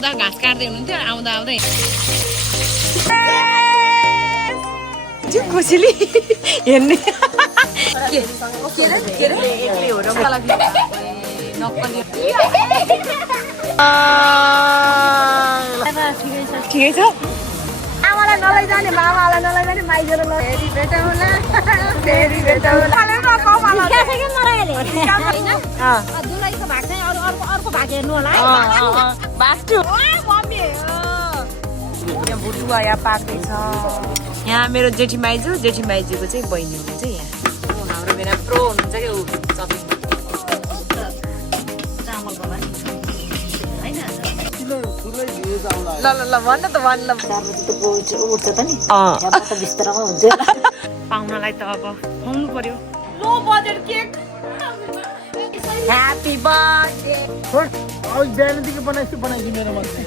घाँस काट्दै हुनुहुन्थ्यो आउँदा आउँदै खुसीले हेर्ने ठिकै छ आमालाई नलैजाने मामालाई नलैजाने माइजरो फेरि भेटौँला फेरि भेटौँला दुलैको भाग चाहिँ अर्को भाग हेर्नु होला है यहाँ भुटुवा यहाँ पाक्दैछ यहाँ मेरो जेठी माइजूको चाहिँ बहिनी हुनुहुन्छ यहाँ हाम्रो बेला प्रो हुनुहुन्छ कि ऊ सबै चामल होला नि ल ल ल भन्न त भन्न उठ्छ त नि बिस्तरामा हुन्छ पाहुनालाई त अब खुवाउनु पर्यो low budget cake happy birthday बिहानदेखि बनाइदिनु मेरो मान्छे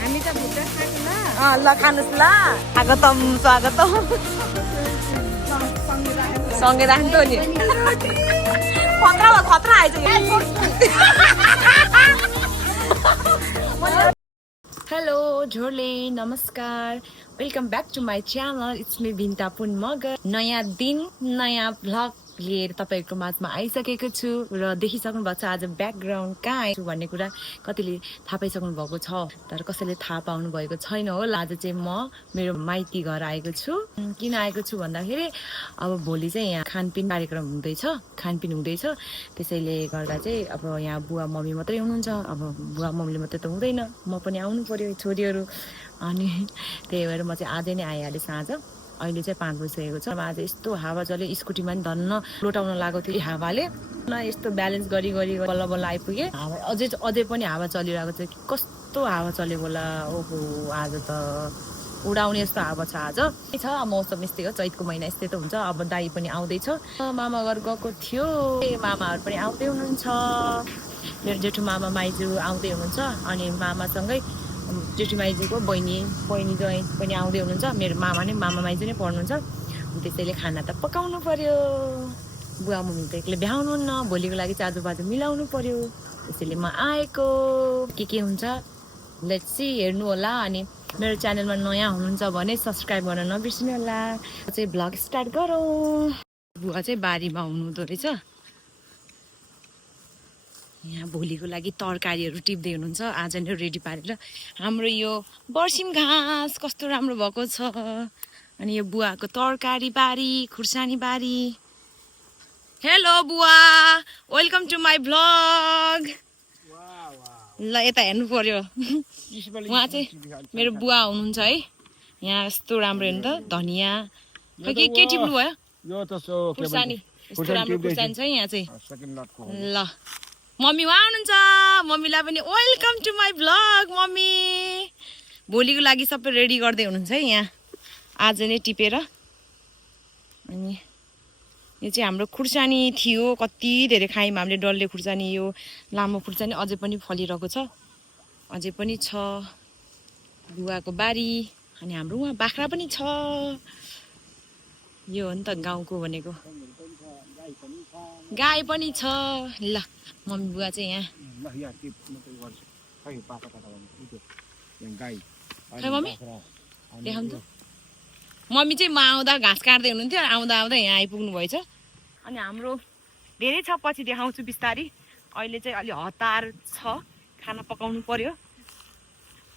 हामी त भुट्टा खाँदैन ल खानुहोस् ल स्वागतम सँगै राख्नु नि खतरा आएछ हेलो झोले नमस्कार welcome back to my channel it's me Bhinta Pun Magar नयाँ दिन नयाँ भ्लग लिएर तपाईँहरूको माझमा आइसकेको छु र देखिसक्नु भएको छ आज ब्याकग्राउन्ड कहाँ आएछु भन्ने कुरा कतिले थाहा पाइसक्नु भएको छ तर कसैले थाहा पाउनु भएको छैन होला आज चाहिँ म मेरो माइती घर आएको छु किन आएको छु भन्दाखेरि अब भोलि चाहिँ यहाँ खानपिन कार्यक्रम हुँदैछ त्यसैले गर्दा चाहिँ अब यहाँ बुवा मम्मी मात्रै हुनुहुन्छ अब बुवा मम्मीले मात्रै त हुँदैन म पनि आउनु पर्यो छोरीहरू अनि त्यही भएर म चाहिँ आजै नै आइहालेँ साँझ अहिले चाहिँ 5 बजिसकेको छ आज यस्तो हावा चल्यो स्कुटीमा पनि धन्न लोटाउन लागेको थियो हावाले न यस्तो ब्यालेन्स गरी बल्ल बल्ल आइपुगेँ हावा अझै पनि हावा चलिरहेको छ कस्तो हावा चल्यो होला ओहो आज त उडाउने यस्तो हावा छ आज छ मौसम यस्तै हो चैतको महिना यस्तै त हुन्छ अब दाई पनि आउँदैछ मामा घर गएको थियो मामाहरू पनि आउँदै हुनुहुन्छ मेरो जेठो मामा माइजू आउँदै हुनुहुन्छ अनि मामासँगै जेठी माइजूको बहिनी ज्वाइँ पनि आउँदै हुनुहुन्छ मेरो मामा माइजू नै पढ्नुहुन्छ त्यसैले खाना त पकाउनु पर्यो बुवा मम्मी त एक्लै भ्याउनुहुन्न भोलिको लागि चाहिँ आजु मिलाउनु पर्यो त्यसैले म आएको के हुन्छ लेट्स सी हेर्नु होला अनि मेरो च्यानलमा नयाँ हुनुहुन्छ भने सब्सक्राइब गर्न नबिर्सिनु होला चाहिँ भ्लग स्टार्ट गरौँ बुवा चाहिँ बारीमा हुनुहुँदो रहेछ यहाँ भोलिको लागि तरकारीहरू टिप्दै हुनुहुन्छ आज नै रेडी पारेर हाम्रो यो बर्सिम घाँस कस्तो राम्रो भएको छ अनि यो बुवाको तरकारी बारी खुर्सानी बारी हेलो बुवा वेलकम टु माई भ्लग ल यता हेर्नु पर्यो उहाँ चाहिँ मेरो बुवा हुनुहुन्छ है यहाँ यस्तो राम्रो हेर्नु त धनियाँ के टिप्नु भयो खुर्सानी यस्तो राम्रो खुर्सानी छ यहाँ चाहिँ ल मम्मी उहाँ हुनुहुन्छ मम्मीलाई पनि welcome to my vlog mummy भोलिको लागि सबै रेडी गर्दै हुनुहुन्छ है यहाँ आज नै टिपेर अनि यो चाहिँ हाम्रो खुर्सानी थियो कति धेरै खायौँ हामीले डल्ले खुर्सानी यो लामो खुर्सानी अझै पनि फलिरहेको छ अझै पनि छ बुवाको बारी अनि हाम्रो उहाँ बाख्रा पनि छ यो हो नि त गाउँको भनेको गाई पनि छ ल मम्मी बुवा चाहिँ यहाँ खै मम्मी देखाउनु त मम्मी चाहिँ म आउँदा घाँस काट्दै हुनुहुन्थ्यो आउँदा यहाँ आइपुग्नु भएछ अनि हाम्रो धेरै छ पछि देखाउँछु बिस्तारै अहिले चाहिँ अलि हतार छ खाना पकाउनु पर्यो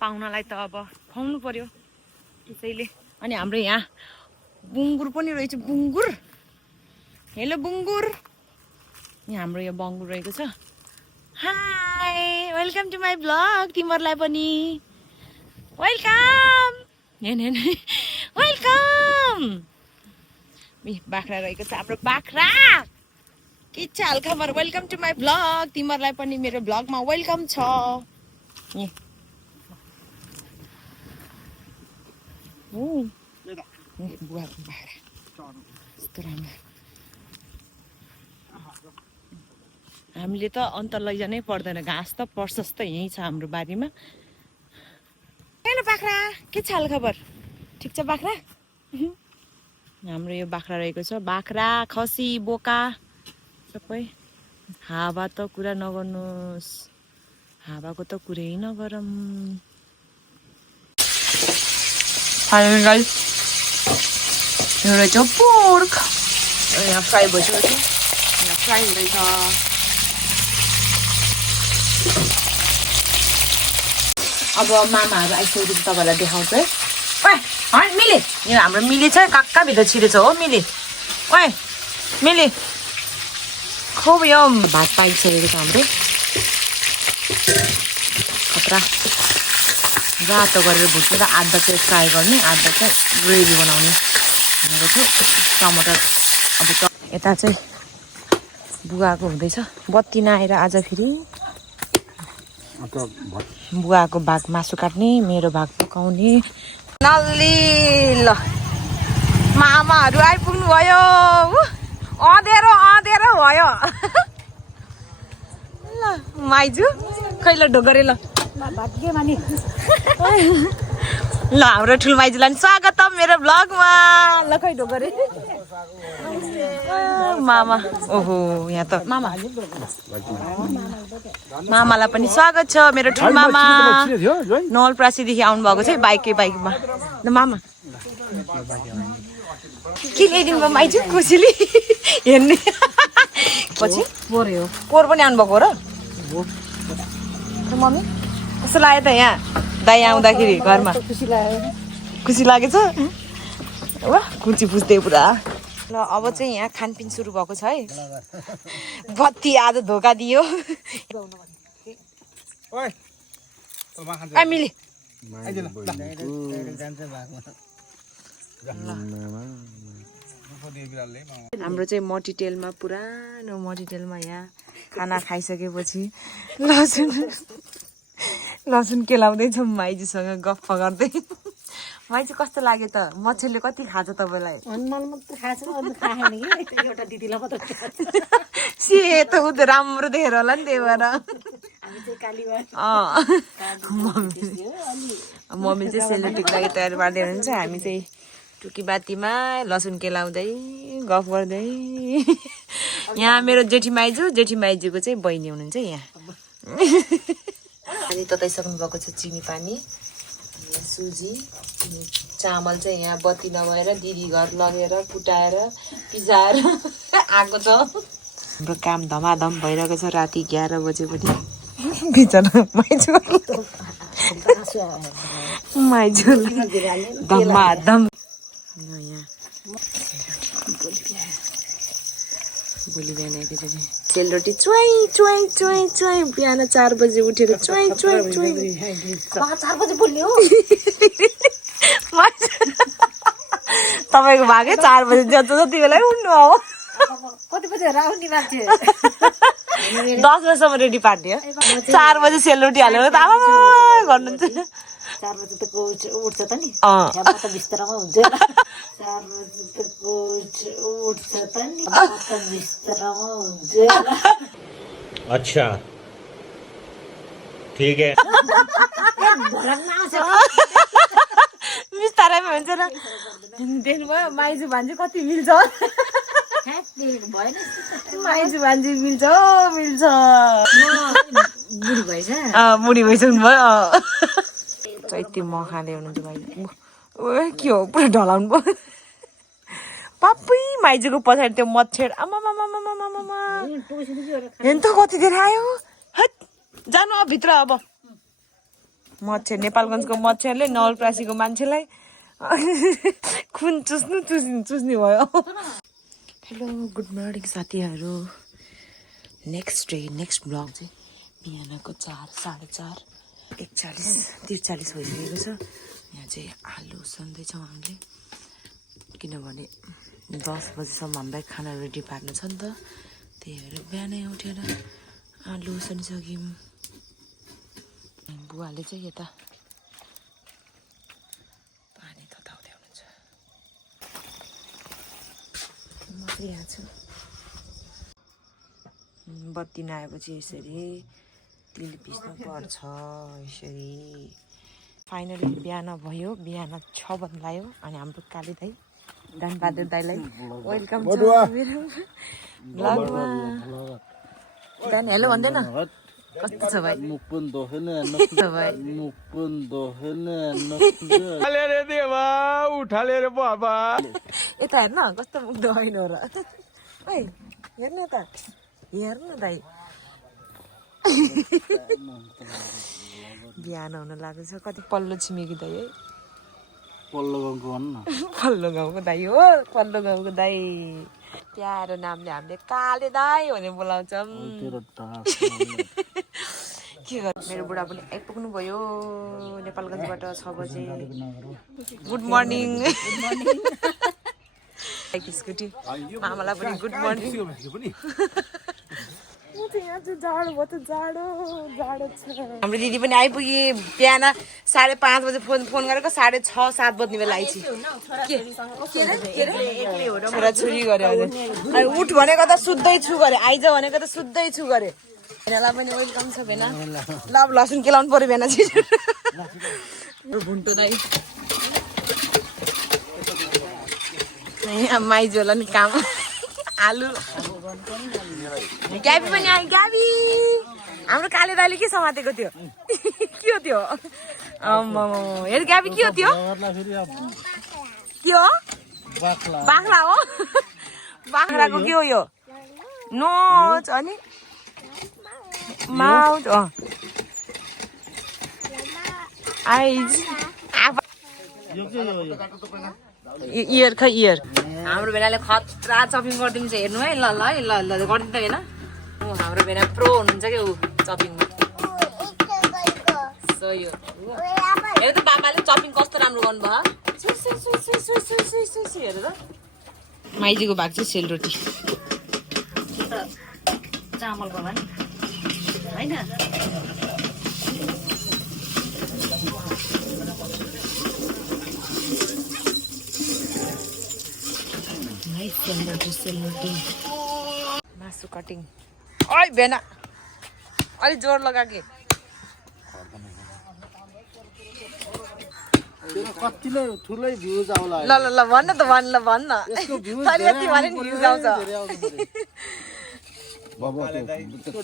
पाहुनालाई त अब खुवाउनु पर्यो त्यसैले अनि हाम्रो यहाँ बुङ्गुर पनि रहेछ बुङ्गुर हेलो बुङ्गुर यहाँ हाम्रो यो बङ्गुर रहेको छ hi welcome to my vlog तिमीहरूलाई पनि वेलकम वेलकम बाख्रा रहेको छ हाम्रो बाख्रा के छ हालखबर वेलकम टु माई भ्लग तिमीहरूलाई पनि मेरो भ्लगमा वेलकम छ बुवाको बाख्रा यस्तो राम्रो हामीले त अन्त लैजानै पर्दैन घाँस त पर्छ जस्तो यहीँ छ हाम्रो बारीमा हेलो बाख्रा के छ हालखबर ठिक छ बाख्रा हाम्रो यो बाख्रा रहेको छ बाख्रा खसी बोका सबै हावा त कुरा नगर्नुहोस् हावाको त कुरै नगरौँ। फाइनल गाइस यो रहेछ पोर्क। यहाँ फ्राई भइसकेको छ, यहाँ फ्राई हुँदैछ। अब मामाहरू आइसकेपछि तपाईँलाई देखाउँछु है। ओए मिली, यो हाम्रो मिली छ, काक्काभित्र छिरेछ हो मिली। ओए मिली खुब यो भात पाकिसकेको छ हाम्रो। खतरा रातो गरेर भुट्नु र आधा चाहिँ फ्राई गर्ने, आधा चाहिँ ग्रेभी बनाउने भनेको छु। टमाटर अब यता चाहिँ बुवाको हुँदैछ। बत्ती नआएर आज फेरि बुवाको भाग मासु काट्ने, मेरो भाग पकाउने। नल्ली ल मामाहरू आइपुग्नु भयो। अँधेरो अँधेरो भयो। ल माइजू खै ल ढोगरे ल ल हाम्रो ठुलो माइजूलाई पनि स्वागत मेरो भ्लगमा। ल खै ढोगरे मामा। ओहो यहाँ त मामालाई पनि स्वागत छ। मेरो ठुलो मामा नवलपरासीदेखि आउनुभएको छ बाइकमा। ल मामा के ल्याइदिनु भयो माइजू कोसेली हेर्ने पछि पोहोर पनि आउनुभएको हो र मम्मी। कस्तो लाग्यो त यहाँ दाइ आउँदाखेरि घरमा? खुसी लागेछ वा कुर्ची पुस्दै पुरा। ल अब चाहिँ यहाँ खानपिन सुरु भएको छ है। बत्ती आज धोका दियो। मिली हाम्रो चाहिँ मटिटेलमा पुरानो मटिटेलमा यहाँ खाना खाइसकेपछि लसुन केलाउँदैछौँ माइजूसँग गफ गर्दै। माइजू कस्तो लाग्यो त? मच्छरले कति खान्छ तपाईँलाई? सेतो उ त राम्रो देखेर होला नि, त्यही भएर मम्मी चाहिँ सेलरोटीको लागि तयारी पार्दै हुनुहुन्छ। हामी चाहिँ टुकीबातीमा लसुन केलाउँदै गफ गर्दै। यहाँ मेरो जेठी माइजूको चाहिँ बहिनी हुनुहुन्छ यहाँ। अनि तताइसक्नु भएको छ चिनी पानी, सुजी, चामल चाहिँ यहाँ बत्ती नभएर दिदी घर लगेर कुटाएर पिसाएर आएको छ। हाम्रो काम धमाधम भइरहेको छ। राति 11 बजे पनि बिचरा माइजू धमाधम। भोलि बिहान एकैचोटि सेलरोटी चुवाई बिहान 4 बजे उठेर चुवाई 4 बजे बोल्ने हो तपाईँको भागै 4 बजे जति बेला उठ्नु हो। कति बजे आउने मान्छे 10 बजेसम्म रेडी पार्ने हो। 4 बजे सेलरोटी हालेर त आमा गर्नुहुन्छ। 4 बजे त उठ्छ त नि, बिस्तरामा हुन्छ। 4 बजे त उठ्छ त नि, बिस्तरामा हुन्छ। अच्छा ठीक है। बिस्तारैमा हुन्छ र। देख्नुभयो माइजू भान्जी कति मिल्छ? माइजू भान्जी मिल्छ मिल्छ। बुढी भएछ बुढी भइसक्नु भयो। चैते मखाले हुनुहुन्छ माइजू। के हो पुरा ढलाउनु भयो। पापै माइजूको पछाडि त्यो मच्छर आमा हेर्नु त कति धेरै आयो। हट जानु अब भित्र। अब मच्छर नेपालगञ्जको मच्छरले नवलपरासीको मान्छेलाई खुन चुस्ने भयो। हेलो गुड मर्निङ साथीहरू। नेक्स्ट ब्लग चाहिँ बिहानको 4, 4:30, 41, 43 भइसकेको छ। यहाँ चाहिँ आलु सन्दैछौँ हामीले, किनभने 10 बजीसम्म हामीलाई खाना रेडी पार्नु छ नि त। त्यही भएर बिहानै उठेर आलु सनिसक्यौँ। बुवाले चाहिँ यता पानी तताउँदै हुनुहुन्छ। म चाहिँ यहाँ छु। बत्ती नआएपछि यसरी तिल पिस्नु पर्छ। यसरी फाइनली बिहान भयो। बिहान 6 बजी लाग्यो। अनि हाम्रो काली दाई धनबहादुर दाईलाई वेलकम छ मेरो ब्लगमा। दान हेलो भन्दैन? कस्तो छ भाइ मुख पनि दोखेन कस्तो भाइ मुख पनि दोखेन यता हेर्न कस्तो मुख होइन र ओइ हेर्न त हेर्न दाइ बिहान हुन लाग्दैछ कति पल्लो छिमेकी दाइ है पल्लो गाउँको भन् न पल्लो गाउँको दाइ हो पल्लो गाउँको दाइ प्यारो नामले हामीले काले दाइ भनेर बोलाउँछौँ तेरो ढाक के गर्नु मेरो बुढा पनि आइपुग्नु भयो नेपालगञ्जबाट 6 बजे गुड मर्निङ स्कुटी मामालाई पनि गुड मर्निङ हाम्रो दिदी पनि आइपुगे बिहान 5:30 बजे फोन गरेको 6:30-7 बज्ने बेला आइछि छोराछोरी गरे अनि उठ भनेको त सुत्दै छु गरे आइज भनेको त सुत्दै छु गरे भेनालाई पनि वेलकम छ भेना ल लसुन केलाउनु पर्यो भेना भुन्टो दाइ माइजोलाई नि काम आलु ग्याबी पनि आयो ग्याबी हाम्रो काले दाइले के समातेको थियो के हो त्यो हेर ग्याबी के हो त्यो के हो बाख्रा हो बाख्राको के हो यो नोच अनि माउथ आइज इयर खै इयर हाम्रो भेनाले खतरा चपिङ गरिदिन्छ हेर्नु है ल ल है ल ल गरिदिनु त भेना हाम्रो भेना प्रो हुनुहुन्छ क्या ऊ चपिङमा सही हो हेर त बाबाले चपिङ कस्तो राम्रो गर्नुभयो हेर त माइजीको भाग चाहिँ सेलरोटी चामलको भन् होइन मासु कटिङ ओइ भेना अलि जोर लगा के कति नै ठुलै भ्युज आउला ल ल ल भन्न त भन्न तर यति भने नि भ्युज आउँछ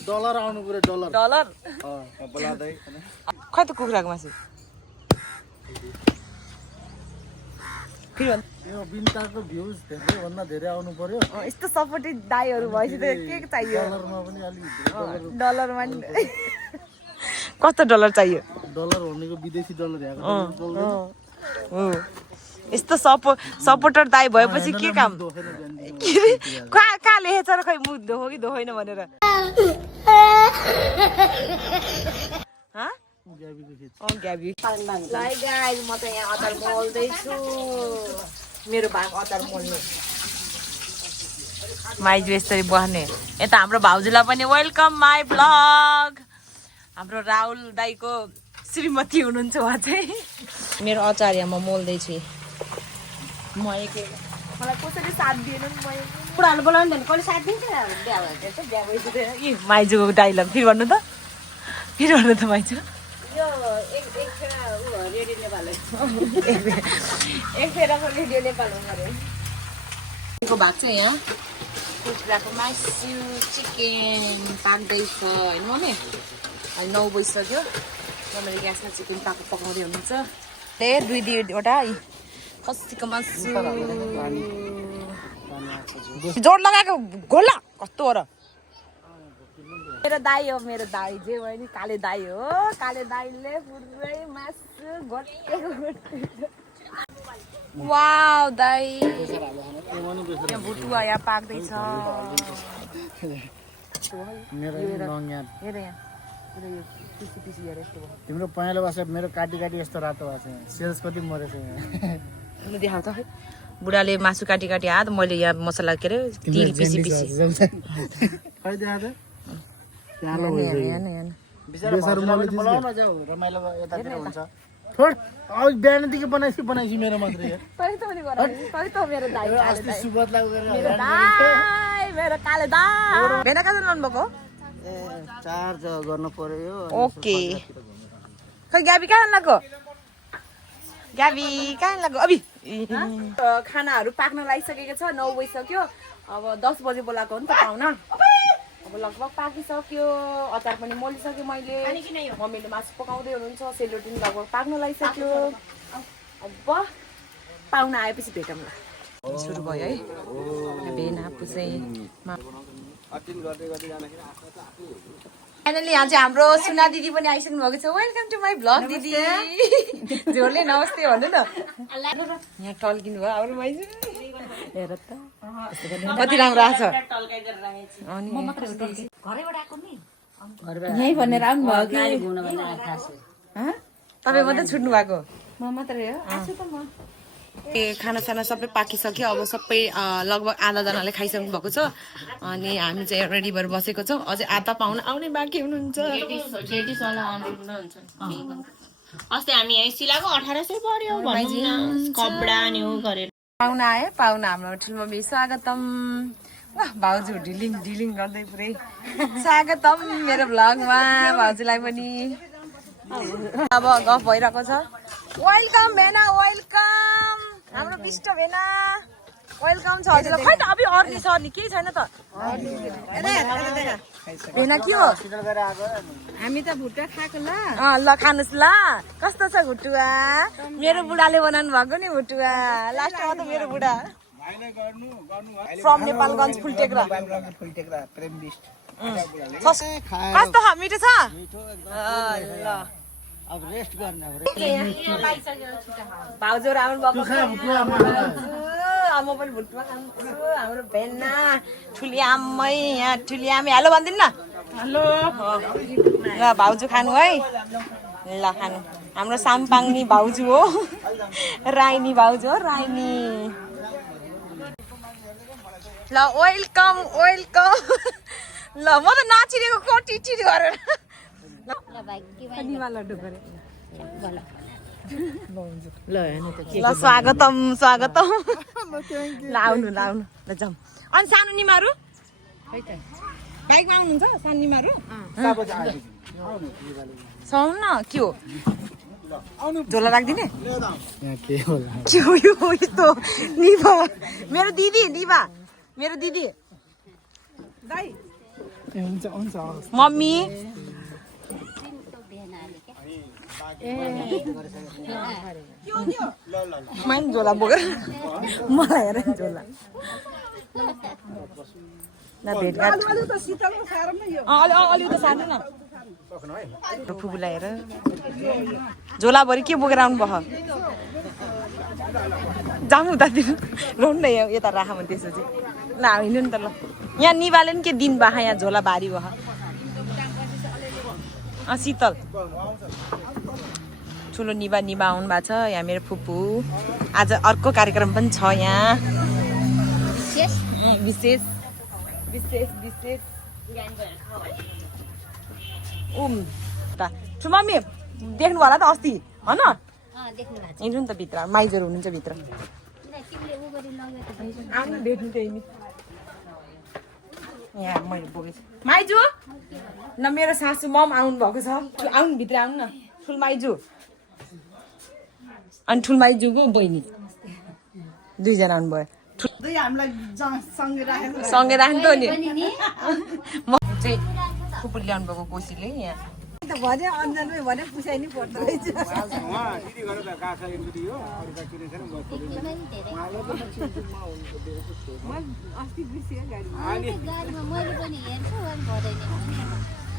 डलर आउनु पर्यो डलर डलर खै त कुखुराको मासु फेरि यो बिन्ताको भ्युज धेरै भन्दा धेरै आउनु पर्यो यस्तो सपोर्टिभ दाइहरू भएपछि त के चाहियो डलरमा पनि अलि डलरमा नि कस्तो डलर चाहियो डलर भनेको विदेशी डलर हो यस्तो सपोर्टर दाइ भएपछि के काम कहाँ लेखेछ र खै मुख धो कि धोइन भनेर ग्याबी गाइस म त यहाँ अचार मोल्दैछु मेरो भाग अचार मोल्ने माइजू यसरी बस्ने यता हाम्रो भाउजूलाई पनि वेलकम माई ब्लग हाम्रो राहुल दाईको श्रीमती हुनुहुन्छ उहाँ चाहिँ मेरो अचार यहाँ म मोल्दैछु मलाई कसरी साथ दिएन नि बुढाले बोलाउनु भने कसले साथ दिन्छ बिहा माइजूको डाइलग फेरि भन्नु त माइजू यो एक फेरा रेडियो नेपाल एक फेराको रेडियो नेपाल को भाग चाहिँ यहाँ कुखुराको मासु चिकन पाक्दैछ होइन मम्मी अहिले 9 बजिसक्यो मम्मीले ग्यासमा चिकन पकाउँदै हुनुहुन्छ दुईवटा खसीको मासु जोड लगाएको घोला कस्तो हो र मेरो दाई हो मेरो दाई जे भयो नि काले दाई हो काले दाईले पुरै मासु वाउ दाई यहाँ भुटुवा यहाँ पाक्दैछ तिम्रो पहेँलो बसेर मेरो काटी यस्तो रातो भएको छ सेल्स कति मरेछ लु देखाउ त खै बुढाले मासु काटी हात मैले यहाँ मसला के अरे तिल पिसी खै देखा त बिहानदेखि बनाइसी मेरो मात्रै चार्ज गर्नु पर्यो ओके खै ग्याबी कहाँ लाग्यो ग्याबी कहाँ लाग्यो अबि खानाहरू पाक्न लागिसकेको छ 9 बजिसक्यो अब 10 बजे बोलाएको हो नि त पाहुना अब लगभग पाकिसक्यो अचार पनि मोलिसकेँ मैले मम्मीले मासु पकाउँदै हुनुहुन्छ सेलरोटी पनि लगभग पाक्न लागिसक्यो अब पाहुना आएपछि भेटौँला सुरु भयो है भेना पुसै फाइनली यहाँ चाहिँ हाम्रो सुना दिदी पनि आइसक्नु भएको छ वेलकम टु माई भ्लग दिदी जोडले नमस्ते भन्नु न यहाँ टल्किनु भयो हाम्रो माइजू हेर त कति राम्रो आएको छ यहीँ भनेर आउनु भयो कि तपाईँ मात्रै छुट्नु भएको म मात्रै हो आछु त म खानासाना सबै पाकिसक्यो अब सबै लगभग आधाजनाले खाइसक्नु भएको छ अनि हामी चाहिँ रेडी भएर बसेको छौँ अझै आधा पाहुना आउने बाँकी हुनुहुन्छ अस्ति हामी यहाँ सिलाएको 1800 पर्यो कपडा न्यू गरेर पाहुना आयो पाहुना हाम्रो ठुलो मम्मी स्वागतम भाउजू ढिलिङ ढिलिङ गर्दै पुरै स्वागतम मेरो भ्लगमा भाउजूलाई पनि अब गफ भइरहेको छ वेलकम भेना वेलकम हाम्रो बिष्ट भेना वेलकम छ हजुरलाई खै त अब अर्ली सर्ली केही छैन त भेना के हो हामी त भुट्टा खाएको ल ल खानुहोस् ल कस्तो छ भुटुवा मेरो बुढाले बनाउनु भएको नि भुटुवा लास्टमा त मेरो बुढा फ्रम नेपालगञ्ज फुलटेक्रा कस्तो मिठो छ ल अब रेस्ट गर्ने भाउजू आउनु भएको म पनि भुटुवा खान्छु हाम्रो भेना ठुली आमै यहाँ ठुली आमै हेलो भनिदिनु न हेलो ल भाउजू खानु है ल खानु हाम्रो साम्पाङ्नी भाउजू हो राइनी भाउजू हो राइनी ल वेलकम वेलकम ल म त नाचिरहेको कोटी टिटी गरेर ल स्वागतम स्वागतम ल आउनु ल आउनु ल जाउँ अनि सानो निमाहरू बाइकमा आउनुहुन्छ सानो निमाहरू सुहाउनु न के हो झोला राखिदिने के हो यस्तो निभा मेरो दिदी निभा मेरो दिदी मम्मी मैले झोला बोकेर मलाई हेर झोला भेटघाट अलि त सार्नु न फुपूलाई हेर झोलाभरि के बोकेर आउनु भयो जाउँ उतातिर रोनु न यता राख भने त्यसपछि ल हिँड्नु नि त ल यहाँ निभाले नि के दिन बाख यहाँ झोला भारी भयो शीतल ठुलो निभा निभा आउनु भएको छ यहाँ मेरो फुपू आज अर्को कार्यक्रम पनि छ यहाँ विशेष विशेष विशेष मम्मी देख्नु होला त अस्ति होइन हिँड्नु नि त भित्र माइजहरू हुनुहुन्छ भित्र आउनु भेट्नु त्यही यहाँ मैले बोकेको छु माइजू न मेरो सासू मम आउनु भएको छ आउनु भित्र आउनु न ठुल माइजू अनि ठुल माइजूको बहिनी दुईजना आउनुभयो सँगै राख्नु त नि म चाहिँ फुपूले ल्याउनु भएको कोसीले यहाँ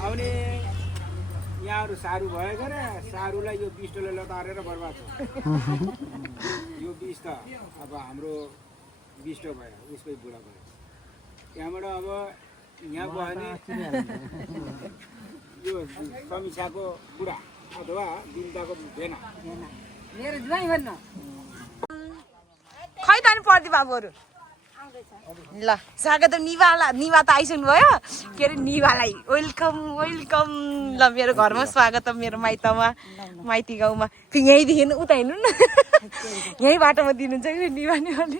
आउने यहाँहरू सारू भयो गरे सारूलाई यो बिस्टोले लतारेर बर्बाद छ यो बिस त अब हाम्रो बिस्टो भयो उसकै बुढा भयो त्यहाँबाट अब यहाँ गयो भने यो समीक्षाको बुढा अथवा बिन्दाको भेना मेरो ज्वाइँ भन्नु खै त नि पर्दी बाबुहरू ल स्वागत निभा त आइसक्नु भयो के अरे निभालाई वेलकम वेलकम ल मेरो घरमा स्वागत मेरो माइतमा माइती गाउँमा यहीँदेखि उता हिँड्नु न यही बाटोमा दिनुहुन्छ कि निभा निभाले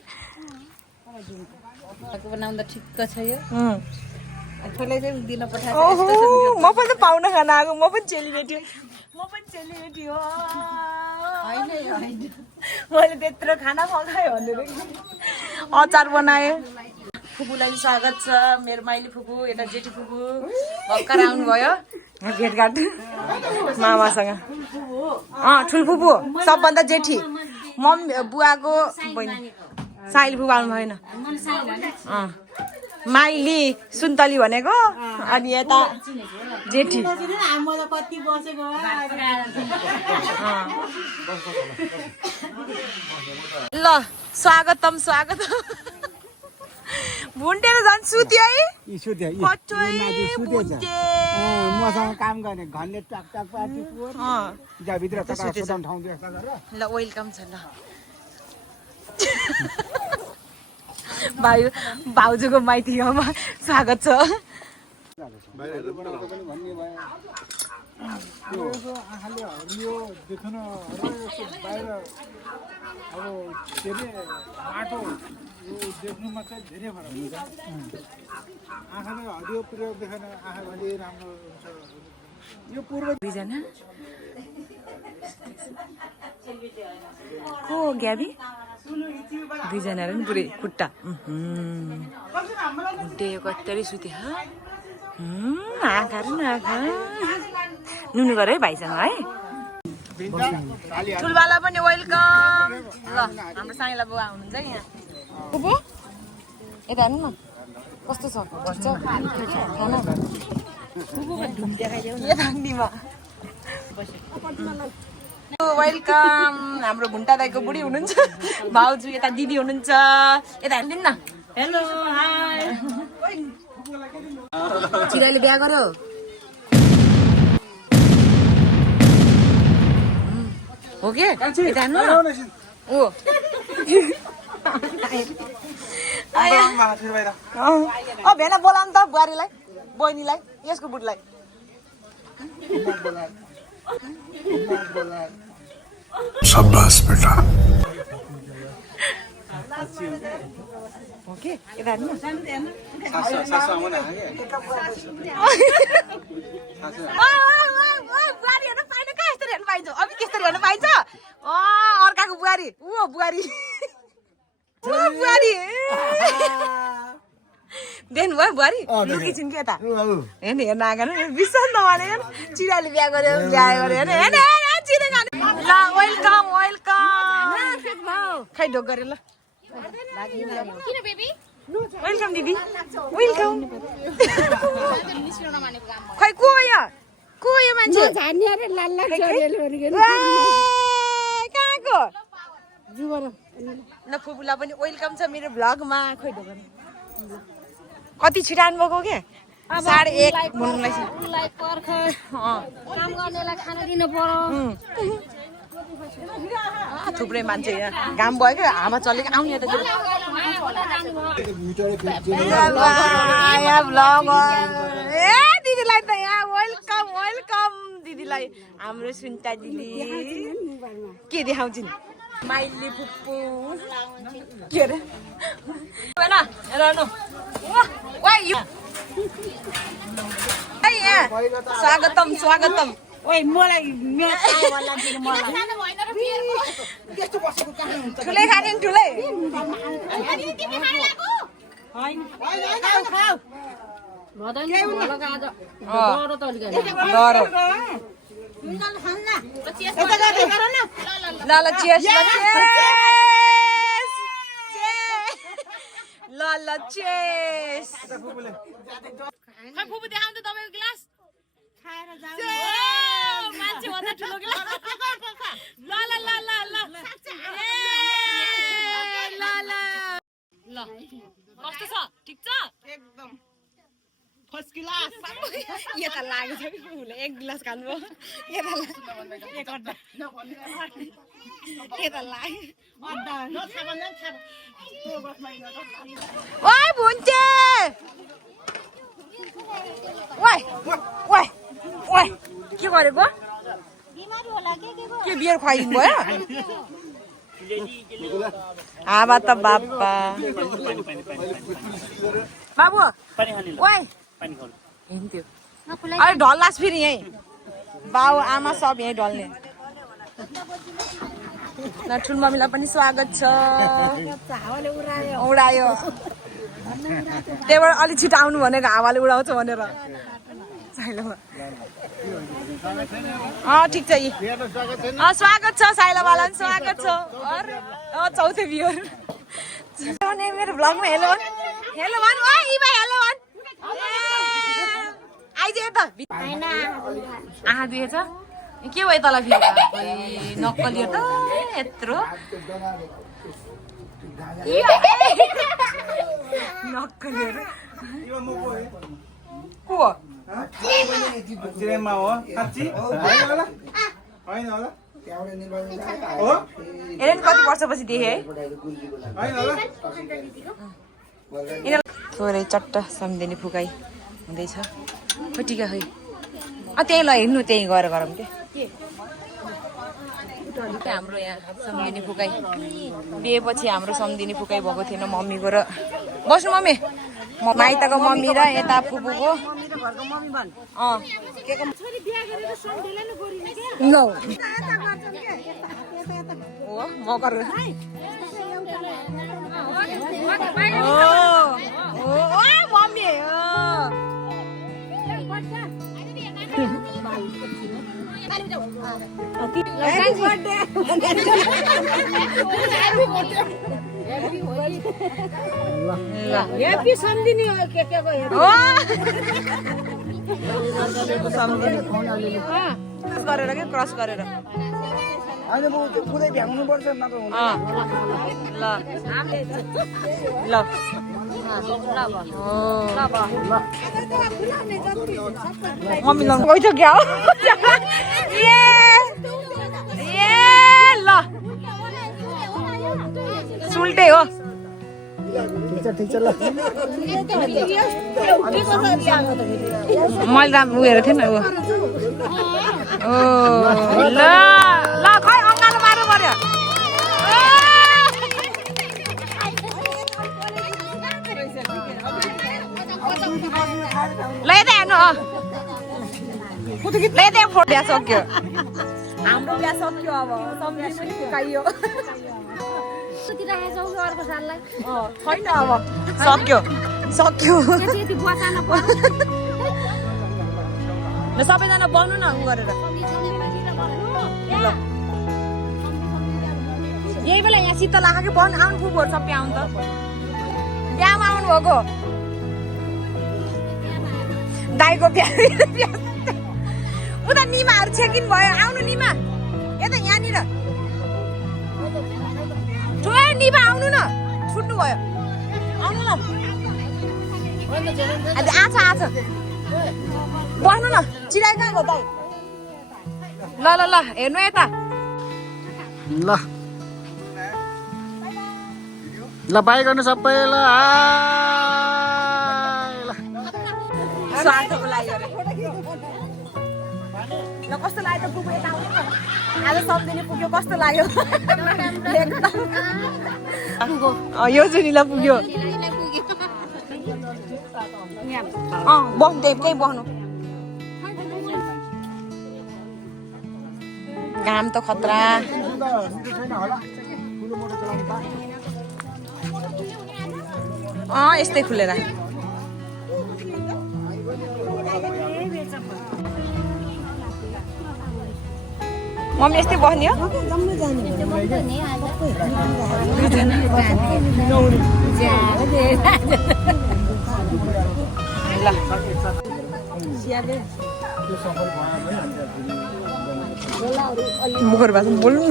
बनाउँदा ठिक्क छ यो म पनि त पाहुना खाना आएको म पनि चेलीबेटी हो मैले त्यत्रो खाना पकाएँ भनेर अचार बनाएँ फुपूलाई स्वागत छ मेरो माइली फुपू यता जेठी फुपू भर्खर आउनुभयो भेटघाट मामासँग ठुल फुपू सबभन्दा जेठी मम्मी बुवाको बहिनी साइली फुपू आउनु भएन माइली सुन्तली भनेको अनि यता जेठी ल स्वागतम भुन्टेर झन् सुत्यो है मसँग काम गर्ने घरले टक भित्र ल वेलकम छ ल भाउजूको माइती गाउँमा स्वागत छ आँखाले हरियो देख्न बाहिर अब के अरे माटो यो देख्नुमा चाहिँ धेरै फरक हुन्छ आँखाले हरियो प्रयोग देखेन आँखा अलि राम्रो हुन्छ यो पूर्व दुईजना को ग्याबी दुईजनाहरू नि पुरै खुट्टा उठ्यो कत्तरी सुते आँखा र आँखा नुनु गर है भाइसँग है ठुलवाला पनि वेलकम ल हाम्रो साइला बुवा हुनुहुन्छ है यहाँ फुपू यता हेर्नु न कस्तो छ वेलकम हाम्रो भुन्टा दाइको बुढी हुनुहुन्छ भाउजू यता दिदी हुनुहुन्छ यता हेर्दिनु न हेलो हाई चिराइले बिहा गर्यो हो के यता हेर्नु न ओ भेना बोला नि त बुहारीलाई बहिनीलाई यसको बुढलाई शाबाश बेटा ओके यता हेर्नु बुहारी हेर्नु पाइन्छ कहाँ यस्तरी हेर्नु पाइन्छ अभि त्यस्तरी हेर्नु पाइन्छ अर्काको बुहारी बुहारी बुहारी देख्नु भयो बुहारी लुकिछिन् कि यता हेर्नु हेर्न आएको विश्वास नमानेको चिराले बिहा गर्यो हेर्नु ल वेलकम खै ढोक गरे ल वेलकम दिदी वेलकम खै को यो मान्छे कहाँको न फुपूलाई पनि वेलकम छ मेरो भ्लगमा खै ढोक गरे कति छिटो आउनुभएको के 1:30 भन्नुलाई काम गर्नेलाई खाना दिनु पर्यो थुप्रै मान्छे यहाँ घाम भयो क्या हावा चलेको आउने यतातिर दिदीलाई त यहाँ वेलकम दिदीलाई हाम्रो सुन्ता दिदी के देखाउँछिन् माइली फुप्पू के अरे स्वागतम ठुलै खाने ठुलै ल चेस फुपू देखाउनु त तपाईँको ग्लास मान्छे भन्दा ठुलो ग्लास ल कस्तो छ ठिक छ एकदम फर्स्ट क्लास यता लागेको छ कि फुपूले एक गिलास खानुभयो यता ओइ भुन्टे ओइ के गरेको के बियर खुवाइदिनु भयो हावा त बाप्पा बाबु ओइ हिँड्थ्यो अरे ढल्लास फेरि यहीँ बाउ आमा सब यहीँ ढल्ने ठुल मम्मीलाई पनि स्वागत छ उडायो त्यहीबाट अलिक छिटो आउनु भनेको हावाले उडाउँछ भनेर साइलामा ठिक छ यी स्वागत छ साइलावाला पनि स्वागत छ चौथे बियर मेरो भ्लगमा हेलो हेलो भन ओ इमा हेलो भन आइज यता आहा दिएछ के भयो तल फेरि नक्कली त यत्रो नक्कली को चिरेमा हो साँच्ची होइन होला हेरेन कति वर्षपछि देखेँ है थोरै चट्ट सम्झिने फुकाइ हुँदैछ फटिका खै त्यहीँ ल हेर्नु त्यहीँ गएर गरौँ क्या हाम्रो यहाँ सम्झिने फुकाइ बिहेपछि हाम्रो सम्झिने फुकाइ भएको थिएन मम्मीको र बस्नु मम्मी माइतको मम्मी र यता फुपूको मम्मी हेप्पी सम्झिने हो के को गरेर के क्रस गरेर होइन म त्यो पुरै भ्याउनु पर्छ नत्र ल ल मम्मी लाउनु गइछ क्या हो ल सुल्टे हो ठिक छ ल मैले राम्रो उयो हेरेको थिएँ नि ओ ल ल खै अङ्गालो मार्नु पर्यो ल यता हेर्नु ल यता फोटो बिहा सक्यो हाम्रो बिहा सक्यो अब सम्झिनु पनि फुकाइयो छैन अब सक्यो सक्यो ल सबैजना बन्नु न उ गरेर यही बेला यहाँ शीतल आएको कि बन्नु आउनु पुग्यो सबै आउनु त बिहामा आउनु भएको दाइको बिहा उता निमाहरू चेकिन भयो आउनु निमा यता यहाँनिर निमा आउनु न छुट्नु भयो आउनु न आछ आछ बस्नु न चिराइ कहाँ गयो दाइ ल ल ल हेर्नु यता ल ल बाई गर्नु सबैलाई स्वार्थको लागि गरे ल कस्तो लाग्यो त पुग्यो यता आउनु आज सम्झिने पुग्यो कस्तो लाग्यो यो जुनीलाई पुग्यो बस्नु त्यही बस्नु घाम त खतरा यस्तै खुलेर मम्मी यस्तै बस्ने हो ल मुखर भाषा बोल्नु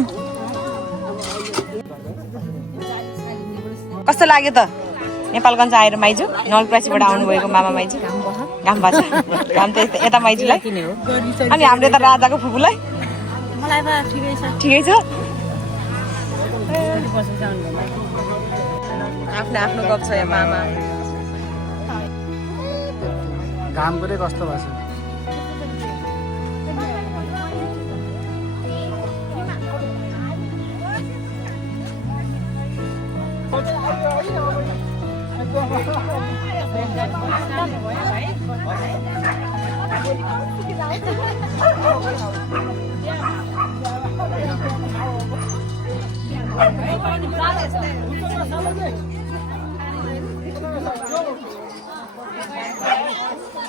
कस्तो लाग्यो त नेपालगञ्ज आएर माइजू नलप्रासीबाट आउनुभएको मामा माइजू घाम भएको घाम त यता माइजूलाई अनि हाम्रो यता राजाको फुपूलाई मलाई त ठिकै छ आफ्नो आफ्नो गफ छ यहाँ मामा घाम पनि कस्तो भएको छ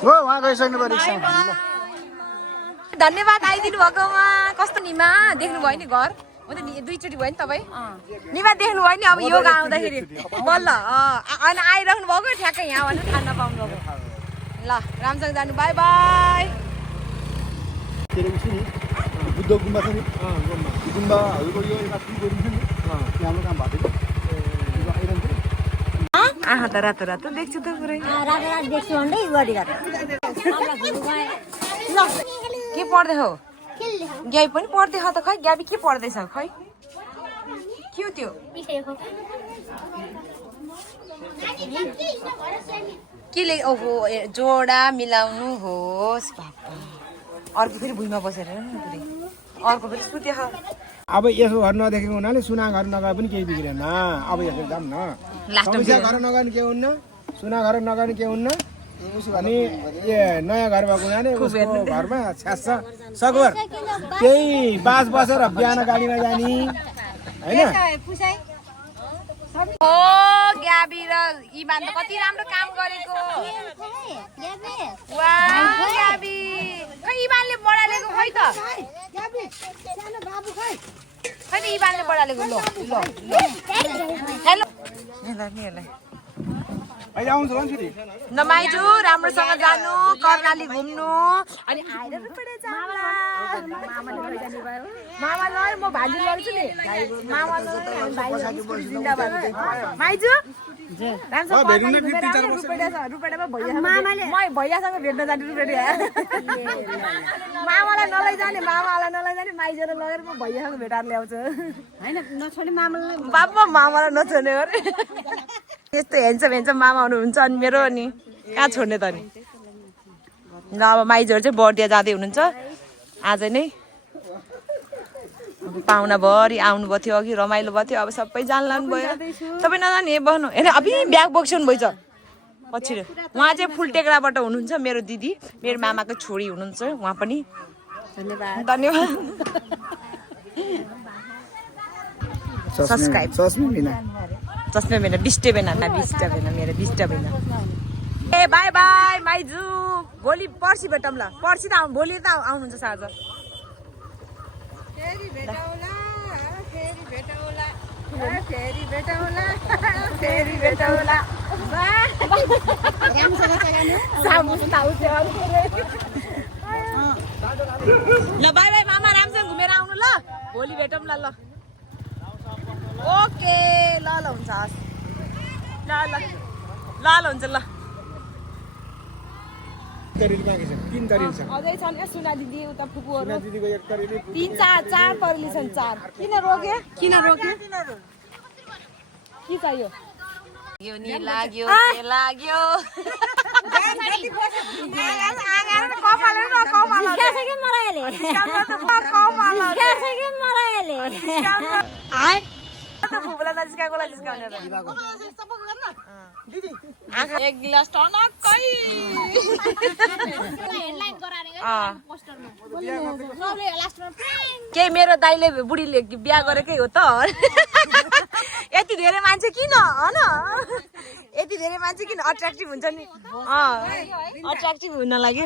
हो उहाँ गइसक्नु पर्यो रिक्सामा धन्यवाद आइदिनु भएकोमा। कस्तो निमा देख्नु भयो नि घर म त दुईचोटि भयो नि तपाईँ निमा देख्नु भयो नि। अब यो आउँदाखेरि बल्ल होइन आइराख्नु भएको ठ्याक्कै यहाँ भने खान पाउनु भएको। ल राम्रोसँग जानु बाई बाई। बुद्ध गुम्बा छ नि गुम्बाहरूको यो एउटा गरिन्छ नि त्यहाँ हाम्रो काम भएको आहा त रातो रातो देख्छु त पुरै रात देख्छु भन्दै गरी के पढ्दै हो ग्याबी पनि पढ्दै हो त खै ग्याबी के पढ्दैछ खै के हो त्यो के ले ओहो जोडा मिलाउनु होस् बाबा अर्को फेरि भुइँमा बसेर पुरै अर्को फेरि सुत्यो अब यसो घर नदेखेको हुनाले सुना घर नगए पनि केही बिग्रेन। अब हेरेर जाऊँ न समस्या घर नगए के हुन्न सुना घर नगए के हुन्न अनि नयाँ घर भएको हुनाले उसको घरमा छ्यास सगोर त्यही बास बसेर बिहान गाडीमा जाने होइन। हो ग्याबी र इमान त कति राम्रो काम गरेको वाह ग्याबी खै इमानले बढालेको खै त खै त इमानले बढालेको ल ल हेलो अहिले आउँछ फेरि नमाइजु राम्रोसँग जानु कर्णाली घुम्नु अनि आएर रुपडे जाउँला मामा ल म भान्जी ल्याउँछु नि मामा ल जिन्दाबाद माइजु भैयासँग भेट्न जाने रुपेडी मामालाई नलैजाने माइजूलाई लगेर म भैयासँग भेटाएर ल्याउँछु होइन नछोड्ने मामालाई बाबा मामालाई नछोड्ने अरे यस्तो हेन्सम मामा हुनुहुन्छ अनि मेरो नि कहाँ छोड्ने त नि ल अब माइजूहरू चाहिँ बर्दिया जाँदै हुनुहुन्छ आज नै पाहुनाभरि आउनुभएको थियो अघि रमाइलो भएको थियो अब सबै जान्लानु भयो सबै नजाने बस्नु हेर अभि ब्याग बोक्साउनु भएछ पछि उहाँ चाहिँ फुलटेक्राबाट हुनुहुन्छ मेरो दिदी मेरो मामाको छोरी हुनुहुन्छ उहाँ पनि धन्यवाद सब्सक्राइब चस्मे बेना बिस्टे बेना मेरो बिस्टे बेना ए बाई बाई माइजू भोलि पर्सि भेटौँ ल पर्सि त भोलि त आउनुहुन्छ साँझ फेरि भेटौला ल बाई बाई मामा राम्रोसँग घुमेर आउनु ल भोलि भेटौँ ल ओके ल हुन्छ हस् ल हुन्छ ल अझै छन् क्या सुना दिदी उता फुपूहरू 3-4 तरिली छन् 4 किन रोक्यो के चाहियो यो नि लाग्यो के लाग्यो एक गिलास टनक्कै के मेरो दाइले बुढीले बिहा गरेकै हो त यति धेरै मान्छे किन होइन यति धेरै मान्छे किन अट्र्याक्टिभ हुन्छ नि अट्र्याक्टिभ हुन लाग्यो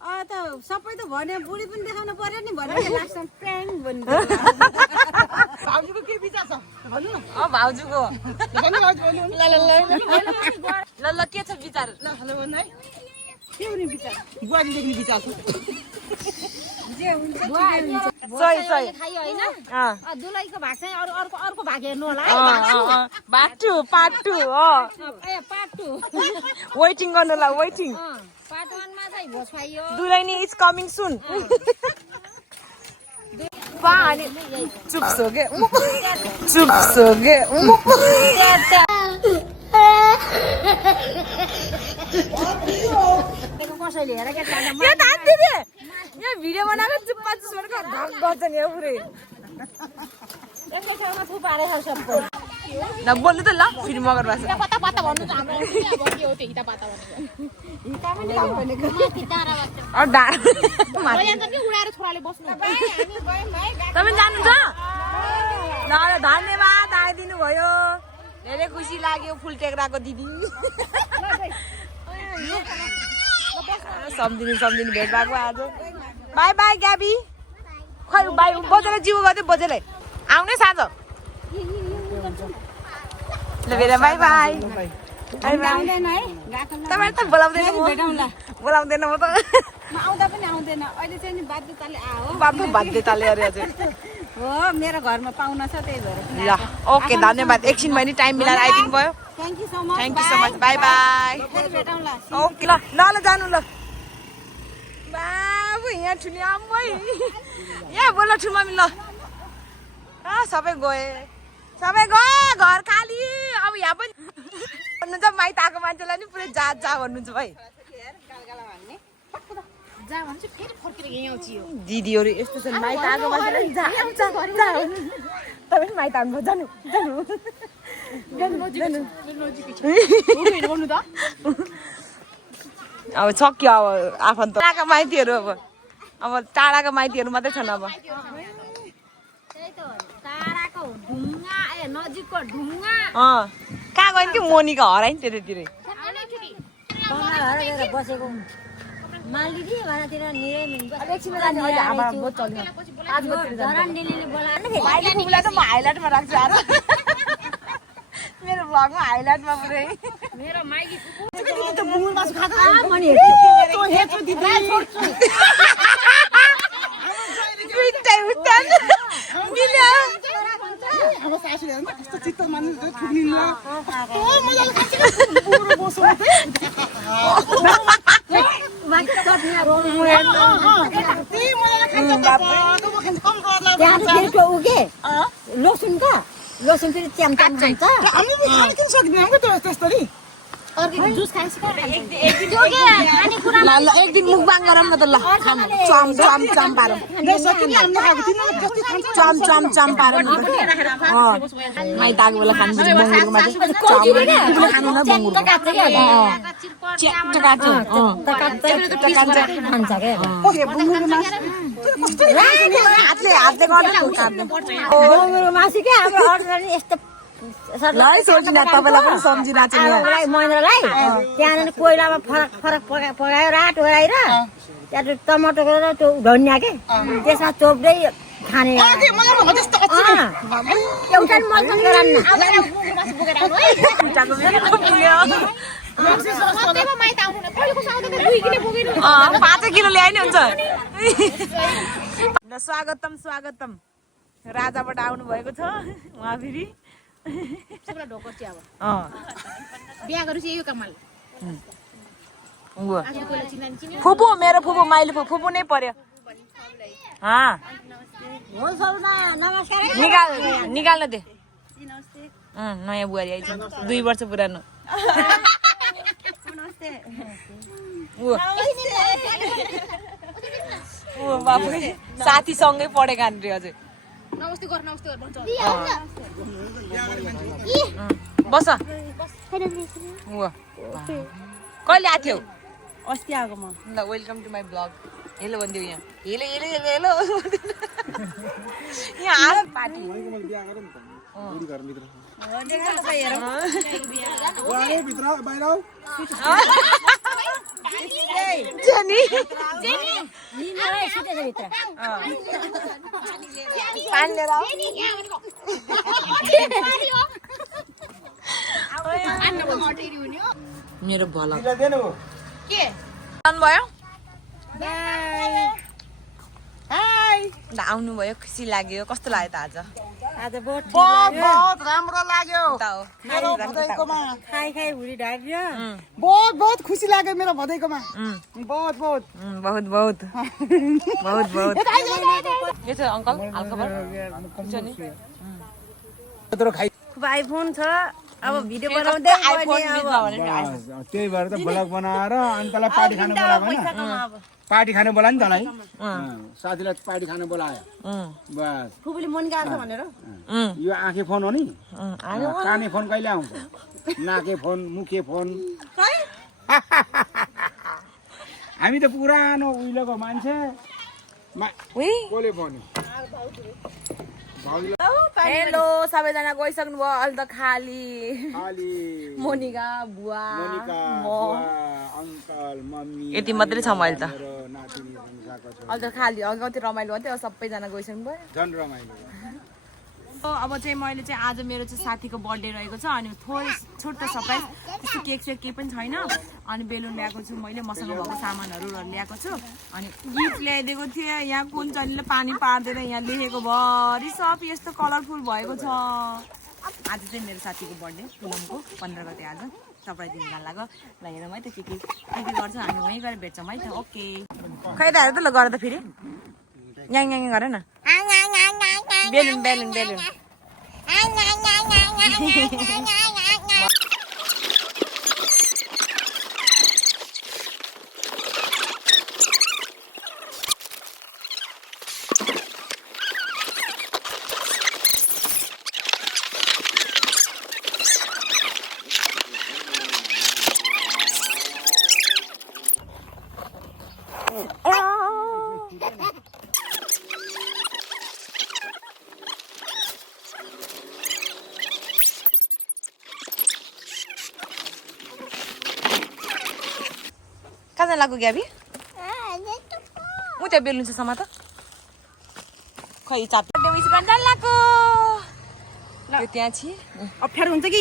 त सबै त भने बुढी पनि देखाउनु पर्यो नि भने लास्टमा प्र्याङ्क भन्नु भाउजूको के विचार छ भन्नु भाउजूको ल के छ विचार ल हेलो भन्नु है के हुने विचार बुहारी देख्ने विचार छ जे हुन्छ सही खायो हैन दुलैको भाग चाहिँ अर्को भाग हेर्नु होला है पार्ट 2 पार्ट 2 वेटिङ गर्नु होला वेटिङ पार्ट 1 मा चाहिँ भोज खाइयो दुलैनी इज कमिङ सुन पानी चुप सोगे कसैले हेर के यो त दिदी यहाँ भिडियो बनाएको चुप्पा चुस्पर ढक गर्छ नि पुरै एकै ठाउँमा थुपारे छ सबै न बोल्नु त ल फेरि मगर भाषा पता भन्नु त हाम्रो अब के हो त्यो हिता पता भनेको अब डाँडा नि उडाएर छोराले बस्नु तपाईँ जानुहुन्छ ल धन्यवाद आइदिनु भयो धेरै खुसी लाग्यो फुलटेक्राको दिदी सम्झिनु भेट भएको आज बाई बाई ग्याबी खै बाई बजेर जिउ गर्दै बजेलै आउने साँझ ल बेला बाई बाई आउँदैन है तपाईँ त बोलाउँदैन बोलाउँदैन म त आउँदा पनि आउँदैन अहिले चाहिँ नि बाध्यताले आयो बाबु बाध्यताले अरे हजुर हो मेरो घरमा पाहुना छ त्यही भएर ल ओके धन्यवाद एकछिन भयो नि टाइम मिलाएर आइदिनु भयो thank you so much thank you so much by by फेरि भेटौँला ओके ल ल ल जानु ल बाबु यहाँ ठुनी आम्मै यहाँ बोल ठुलो मम्मी ल सबै गए घर खाली अब यहाँ पनि भन्नुहुन्छ माइत आएको मान्छेलाई नि पुरै जा जा भन्नुहुन्छ भाइ दिदीहरू यस्तो छन् माइत आएको मान्छेलाई जा जा तपाईँ माइत आउनु जानु अब सक्यो अब आफन्त टाढाका माइतीहरू अब टाढाका माइतीहरू मात्रै छन् अब कहाँ गयो कि मोनिका हरायो नि त्यतातिरै बसेको हाइलाइटमा राख्छु आज मेरो भ्लगमा हाइलाइटमा पुरै मेरो माइली अब सासूले हेर्नु कस्तो चित्त मान्नु ठुक्निनु मजाले खान्छ बुढो बसो लोसुन त लोसुन फेरि च्यामचाम खान्छ हामी खान किन सक्दैन त त्यसरी जुस खान्छ ल एक दिन मुखबाङ गरौँ न त ल चम चम चम पारौँ चम चम चम पारौँ माइत आएको बेला खानु बङ्गुरको माथि खानु न बङ्गुरको हातले बङ्गुरको मासु क्या हाम्रो अर्डर यस्तो तपाईँलाई पनि सम्झिरहेको छु महेन्द्रलाई त्यहाँनिर कोइलामा फरक फरक पकायो रातो गराएर त्यहाँ टमाटर गरेर त्यो धनियाँ के त्यसमा चोप्दै खाने एउटा मजन गराउनु पाँच किलो ल्याए नि हुन्छ स्वागतम स्वागतम राजाबाट आउनु भएको छ उहाँ फेरि बिहा गरेपछि यो कमाल फुपू मेरो फुपू माइली फुपू नै पर्यो निकाल्न दे नयाँ बुहारी आइछ 2 वर्ष पुरानो बाबु साथीसँगै पढेका रे हजुर बस कहिले आएको थियौ अस्ति आएको म ल welcome to my blog hello भनिदिउ यहाँ हेलो हेलो हेलो हेलो यहाँ आएर पार्टी मेरो भल भयो आउनु भयो खुसी लाग्यो कस्तो लाग्यो त आज बहुत राम्रो लाग्यो खाइ हुरी ढाड्यो बहुत खुसी लाग्यो मेरो भदैकोमा बहुत बहुत बहुत बहुत बहुत यो छ अङ्कल हालखबर आइफोन छ अब भिडियो बनाउँदै त्यही भएर त ब्लग बनाएर अनि तँलाई पार्टी खानु बोलाएको होइन पार्टी खानु बोलायो नि तँलाई साथीलाई पार्टी खानु बोलायो बस फुपूले मन गाड्छ भनेर यो आँखे फोन हो नि काने फोन कहिले आउँछ नाके फोन मुखे फोन हामी त पुरानो उहिलेको मान्छे कसले भन्यो हेलो सबैजना गइसक्नु भयो अहिले त खाली मोनिका बुवा अङ्कल मम्मी यति मात्रै छ मैले त। मेरो नातिनीसँग गएको छु अहिले त खाली अघि कति रमाइलो भयो सबैजना गइसक्नु भयो। झन् रमाइलो भयो। अब चाहिँ मैले चाहिँ आज मेरो चाहिँ साथीको बर्थडे रहेको छ अनि थोरै छोटो सरप्राइज त्यस्तो केक सेक केही पनि छैन अनि बेलुन ल्याएको छु मैले मसँग भएको सामानहरू ल्याएको छु अनि गिफ्ट ल्याइदिएको थिएँ। यहाँ कुञ्चनीले पानी पार्दैन यहाँ लेखेको भरि सब यस्तो कलरफुल भएको छ। आज चाहिँ मेरो साथीको बर्थडे पुनमको 15 गते आज सरप्राइज दिन जान लाग्यो ल हेरौँ है त के गर्छ हामी वहीँ गएर भेट्छौँ है त। ओके खै त हेर त ल गर त फेरि यहाँ यहाँ गर न बेलुन बेलुन बेलुन कहाँ लाग्यो ग्याबी ऊ त्यहाँ बेलुन छ समा त खै चाप विस गर्न जान लाग्यो त्यो त्यहाँ छि अप्ठ्यारो हुन्छ कि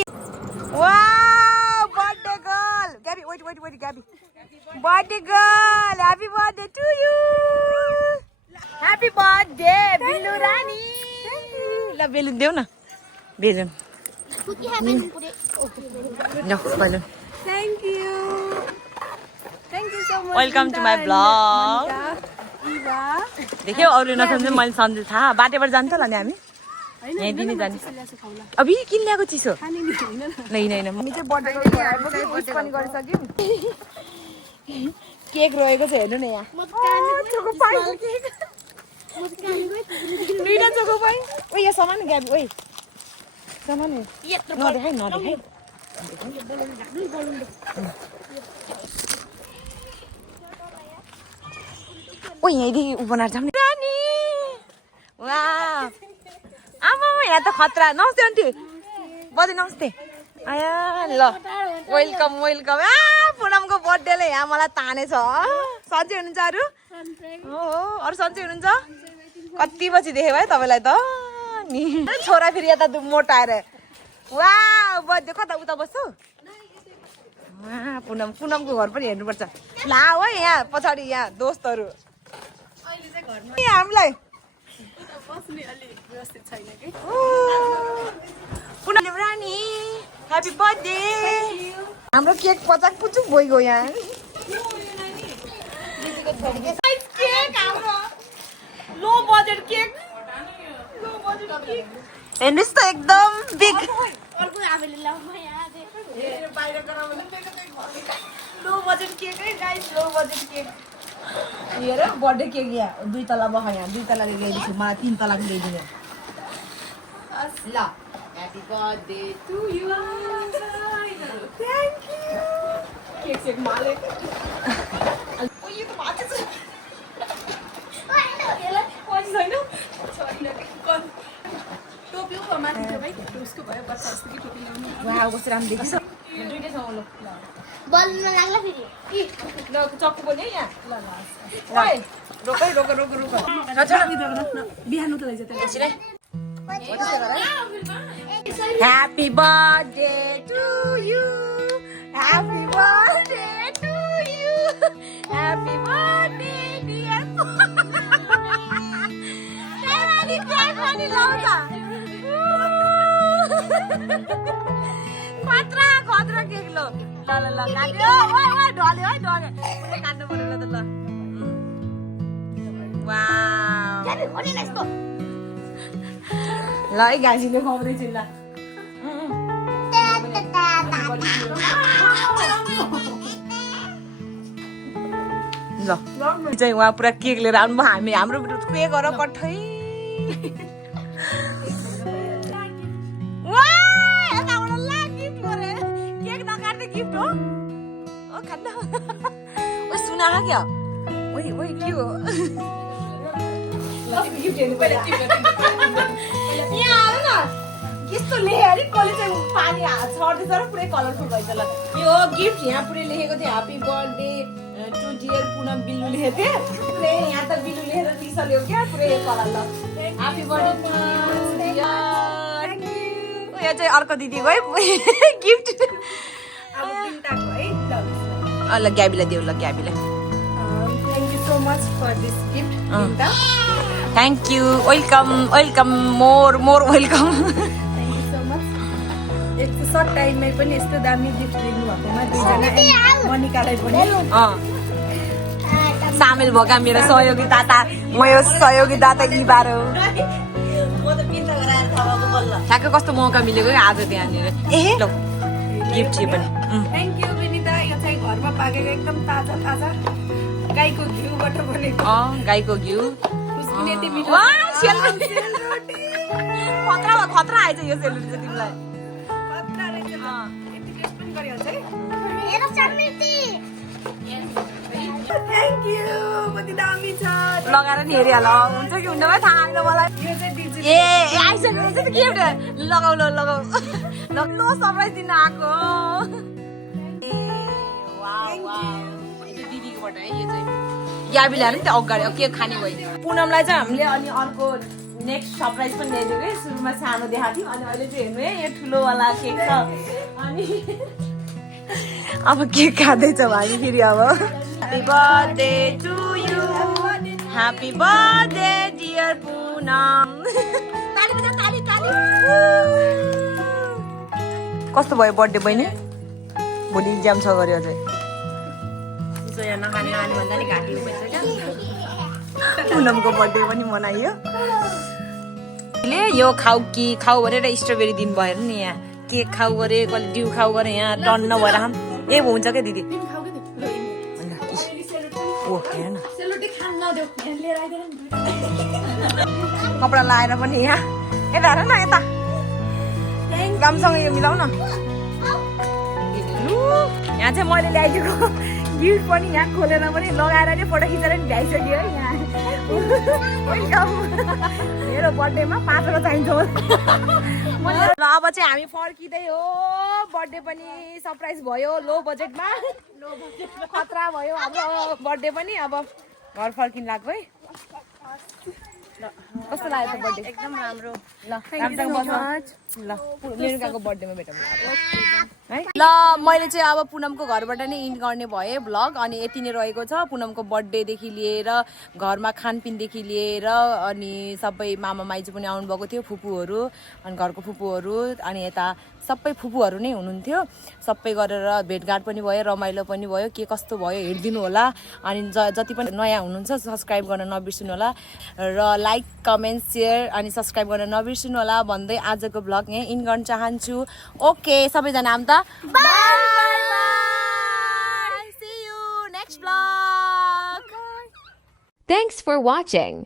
wow birthday girl Gabby wait wait wait Gabby birthday girl happy birthday to you happy birthday Billu Rani ल बेलुन देऊ न बेलुन ल balloon Thank you. Thank you so much. Welcome to my blog Eva. देख्यौ अरू नसम्झे मैले सम्झे थाहा बाटोबाट जान्छ होला नि हामी यहीँ दिनै जाने अभि किन ल्याएको चिसो होइन हामी चाहिँ बर्थडे विस पनि गरिसक्यौँ केक रहेको छ हेर्नु न यहाँ दुईटा चोको पाइ ओ यहाँ सामान ग्याबी ओइ सामान नदेखाइ नदेखाइ ओ यहीँदेखि उ बनाएर जाऊँ नि वाह आमा यहाँ त खतरा नमस्ते आन्टी बजे नमस्ते आया ल वेलकम वेलकम पुनमको बर्थडेले यहाँ मलाई तानेछ सन्चै हुनुहुन्छ अरू हो अरू सन्चै हुनुहुन्छ कति पछि देखेँ भाइ तपाईँलाई त नि छोरा फेरि यता मोटाएर वाह बर्थडे कता उता बस्छौ पुनम पुनमको घर पनि हेर्नुपर्छ ला हो यहाँ पछाडि यहाँ दोस्तहरू हामीलाई पुनम रानी ह्यापी बर्थडे हाम्रो केक पचाक पुचुक भइगयो यहाँ लो बजेट केक हेर्नुहोस् त एकदम बिग लो बजेट केक है गाइस लो बजेट केक हेर बर्थडे केक यहाँ 2 तला बखा यहाँ 2 तलाले ल्याइदिन्छु मलाई 3 तलाको ल्याइदिनु ल happy birthday to you thank you cake सेक माले ओ यो त माथि छ पैसा छैन छैन टोपी उ माथि थियो भाइ उसको भयो 50 कि टोपी ल्याउनु वाह कस्तो राम्रो देखिस दुईटैसँग ल बल्न लाग्ला फेरि ल चक्कु बोल्यो यहाँ ल ओइ रोक रोक रोक रोक बिहान उता लैजा त्यसलाई Happy birthday to you. Happy birthday to you. Happy birthday dear. Terani pani lauta. Khatra cake lo. La काट्यो ओइ ढल्यो है ढल्यो पुरै काट्नु पर्यो ल त ल वाउ जाने भने यस्तो ल है गाजीले खुवाउँदै छु ल ल चाहिँ उहाँ पुरा केक लिएर आउनु हामी हाम्रो के गर कठै केक नकाट्दै गिफ्ट हो ओ खान्न ओ सुना क्या ओइ ओइ के हो गिफ्ट हेर्नु पहिला यहाँ आउनु न यस्तो लेखे अरे कसले चाहिँ पानी छर्दैछ र पुरै कलरफुल भइछ ल यो गिफ्ट यहाँ पुरै लेखेको लेखेको थिएँ happy birthday to dear Punam Billu लेखेको थिएँ पुरै यहाँ त बिल्लु लेखेर लिइसक्यो क्या पुरै कला ल ह्याप्पी बर्थडे यो चाहिँ अर्को दिदीको है गिफ्ट अब बिन्ताको है ल ग्याबीलाई देऊ ल ग्याबीलाई thank you so much for this gift Binta thank you welcome welcome more welcome thank you so much यस्तो सर्ट टाइममै पनि यस्तो दामी गिफ्ट दिनुभएकोमा दुईजना मनिकालाई पनि सामेल भएका मेरो सहयोगी दाता म यो सहयोगी दाता इबार हो ठ्याक्क कस्तो मौका मिलेको आज त्यहाँनिर ल गिफ्ट यो पनि थ्याङ्क यू विनिता यो चाहिँ घरमा पाकेको एकदम ताजा ताजा गाईको घिउबाट बनेको गाईको घिउ खुसबुले तिमी खतरा आएछ यो सेलुटी चाहिँ तिमीलाई खतरा रहेछ यति टेस्ट पनि गरिहाल्छ है हेर समृद्धि थ्याङ्क यू कति दामी छ लगाएर नि हेरिहाल हुन्छ कि हुँदैन थाहा आएन मलाई यो चाहिँ डिजिटल ए आइसक्यो रहेछ त गिफ्ट लगाउ ल लगाउ ल सरप्राइज दिन आएको ए वाउ दिदीकोबाट है यो चाहिँ याबीले नि त्यो अगाडि के खाने भयो पुनमलाई चाहिँ हामीले अनि अर्को नेक्स्ट सरप्राइज पनि ल्याइदियो कि सुरुमा सानो देखाएको थियौँ अनि अहिले चाहिँ हेर्नु है यो ठुलोवाला केक छ अनि अब केक खाँदैछौँ हामी फेरि अब happy birthday to you happy birthday dear Punam कस्तो भयो बर्थडे बहिनी भोलि इक्जाम छ गरे अझै पुनमको बर्थडे पनि मनाइयो यो खाऊ कि खाऊ भनेर स्ट्रबेरी दिनु भएर नि यहाँ केक खाऊ गरे कहिले डिउ खाऊ गरे यहाँ टन्न भएर खाम ए हुन्छ क्या दिदी कपडा लाएर पनि यहाँ यता हेर न यता राम्रोसँग यो मिलाउ न यहाँ चाहिँ मैले ल्याइदिएको गिफ्ट पनि यहाँ खोलेर पनि लगाएर नै फोटो खिचेर नि भ्याइसक्यो है यहाँ वेलकम मेरो बर्थडेमा 5 चाहिन्छ ल अब चाहिँ हामी फर्किँदै हो बर्थडे पनि सरप्राइज भयो लो बजेटमा खतरा भयो हाम्रो बर्थडे पनि अब घर फर्किन लाग्यो है कस्तो लाग्यो त बर्थडे एकदम राम्रो ल राम्रोसँग बस ल मेनुकाको बर्थडेमा भेटौँ है ल मैले चाहिँ अब पुनमको घरबाट नै इन्ड गर्ने भएँ भ्लग अनि यति नै रहेको छ पुनमको बर्थडेदेखि लिएर घरमा खानपिनदेखि लिएर अनि सबै मामा माइजू पनि आउनुभएको थियो फुपूहरू अनि घरको फुपूहरू अनि यता सबै फुपूहरू नै हुनुहुन्थ्यो सबै गरेर भेटघाट पनि भयो रमाइलो पनि भयो के कस्तो भयो हेरिदिनु होला अनि जति पनि नयाँ हुनुहुन्छ सब्सक्राइब गर्न नबिर्सिनु होला र लाइक कमेन्ट सेयर अनि सब्सक्राइब गर्न नबिर्सिनु होला भन्दै आजको भ्लग यहीँ इन्ड गर्न चाहन्छु ओके सबैजना हामी त bye see you next vlog Thanks for watching.